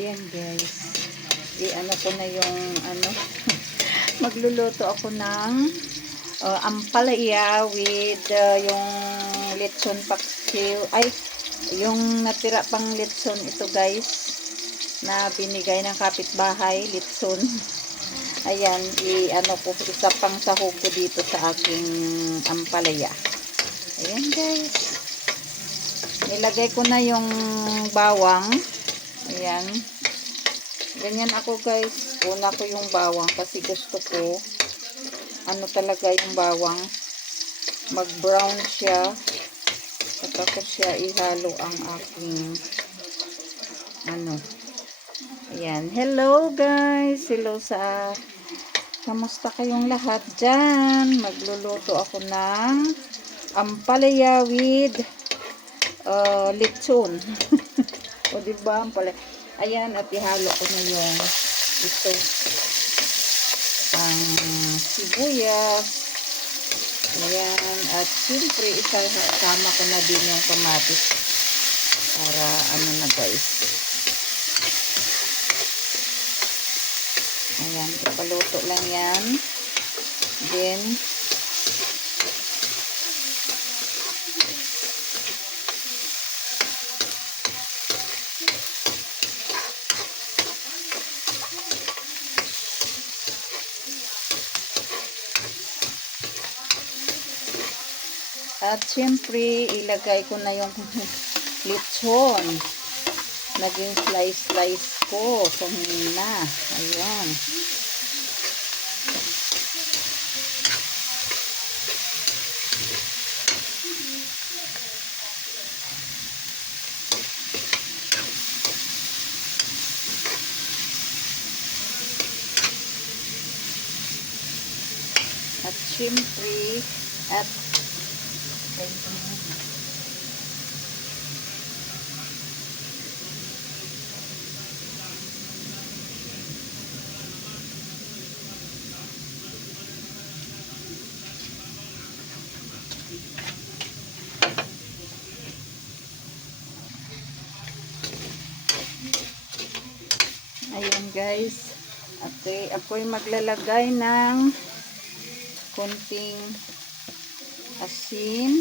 Ayan guys, i-ano ko na yung ano magluluto ako ng ampalaya with yung lechon paksiw, ay yung natira pang lechon ito guys, na binigay ng kapitbahay, lechon. Ayan, i-ano ko, isa pang sahog ko dito sa aking ampalaya. Ayan guys, nilagay ko na yung bawang. Ayan, ganyan ako guys, una ko yung bawang kasi gusto ko ano talaga yung bawang mag brown siya, at ako siya ihalo ang aking ano. Ayan, hello guys, hello sa kamusta kayong lahat dyan. Magluluto ako ng ampalaya with lechon. O diba ampalaya. Ayan, at ihalo ko na yung ito, ang sibuyas. Ayan, at siyempre isasama ko na din yung kamatis para ano na guys. Ayan, ipaluto lang yan. Then at syempre ilagay ko na yung lechon. Naging slice ko so na. Ayan, at syempre at ayun guys, at ako'y maglalagay ng konting asin,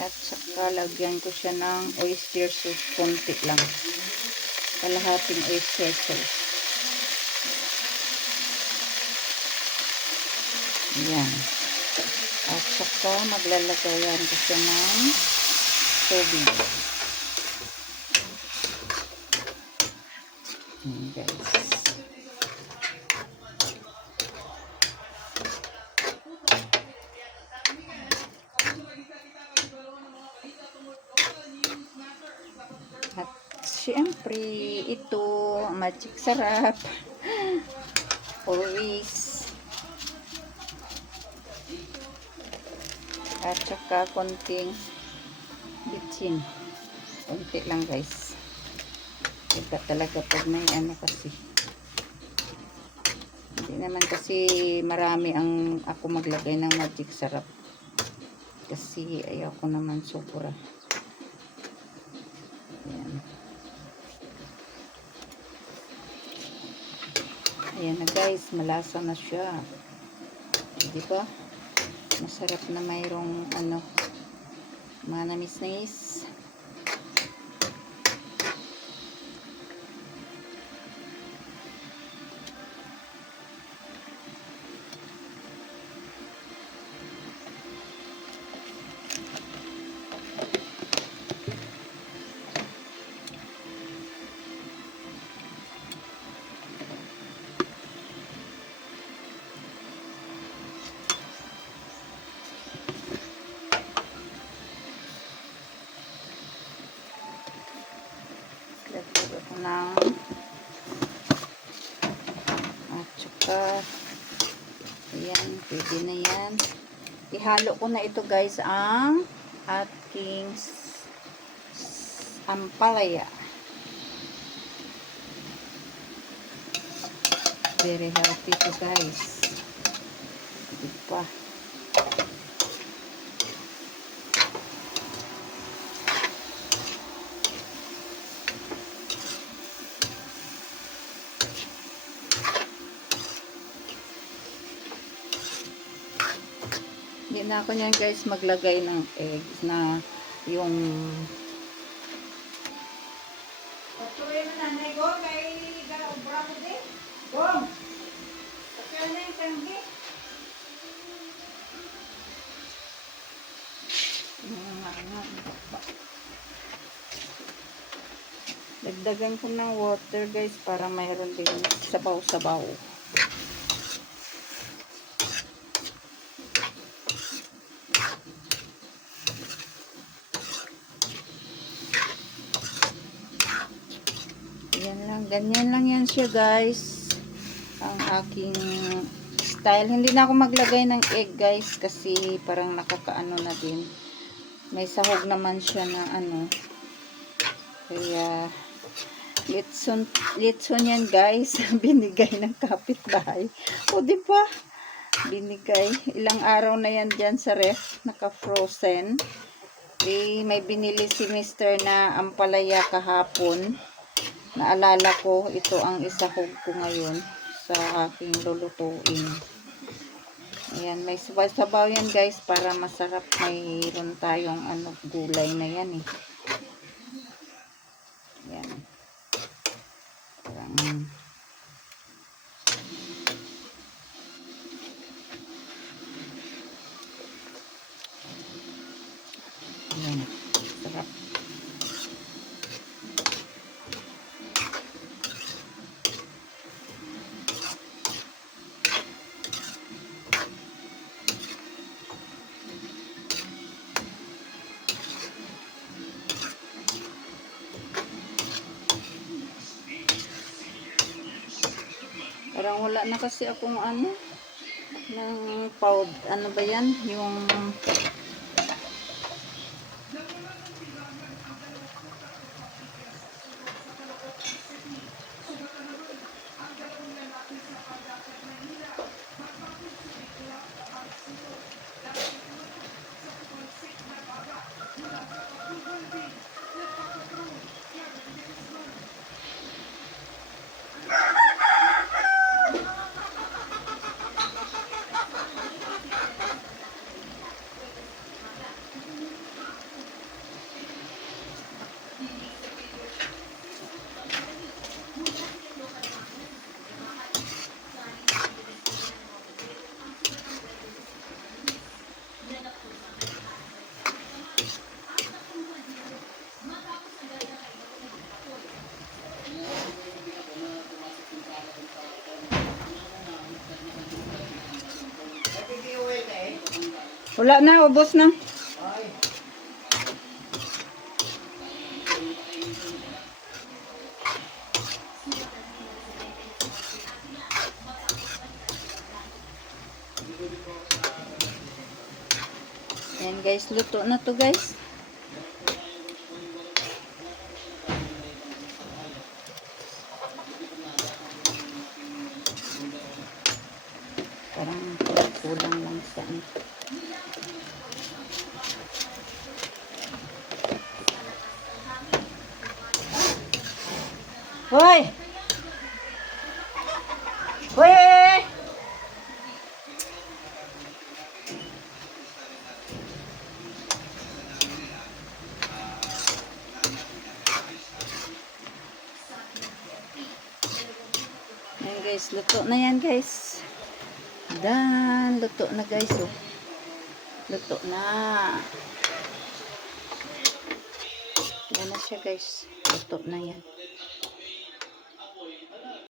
at saka lagyan ko siya ng oyster sauce, konti lang, kalahating oyster sauce. Ayan, at saka maglalagayan ko siya ng tubig. Ayan guys, at syempre ito magic sarap always, at saka konting bitsin, konti lang guys. Iba talaga pag may ano kasi. Hindi naman kasi marami ang ako maglagay ng magic sarap. Kasi ayaw ko naman sobra. Ayan. Ayan na guys, malasa na siya. Di ba? Masarap na mayroong ano, mga namis-namis. Pwede na yan. Ihalo ko na ito guys ang aking ampalaya. Very healthy to guys. Diba? Hindi na ako niyan guys maglagay ng eggs na yung patuloy mo na go kay obra mo din go patuloy na yung tanggi dagdagan ko ng water guys para mayroon din sabaw-sabaw. Ganyan lang yan siya guys. Ang aking style. Hindi na ako maglagay ng egg guys kasi parang nakakaano na din. May sahog naman siya na ano. Kaya litson yan guys. Binigay ng kapitbahay. O diba? Binigay. Ilang araw na yan dyan sa ref. Naka-frozen. May binili si Mr. na ampalaya kahapon. Naalala ko, ito ang isahog ko ngayon sa aking lulutuin. Ayan, may sabaw yan guys para masarap. Mayroon tayong ano, gulay na yan eh. Ayan. Parang ayan, sarap. Parang wala na kasi akong ano ng powder. Ano ba yan? Yung wala na, ubos na. Yan guys, luto na to guys. Parang kulang lang sa ano. Hoy! Hoy! Ayan guys, luto na yan guys. Dan, luto na guys oh. Luto na. Yan na siya guys. Luto na yan.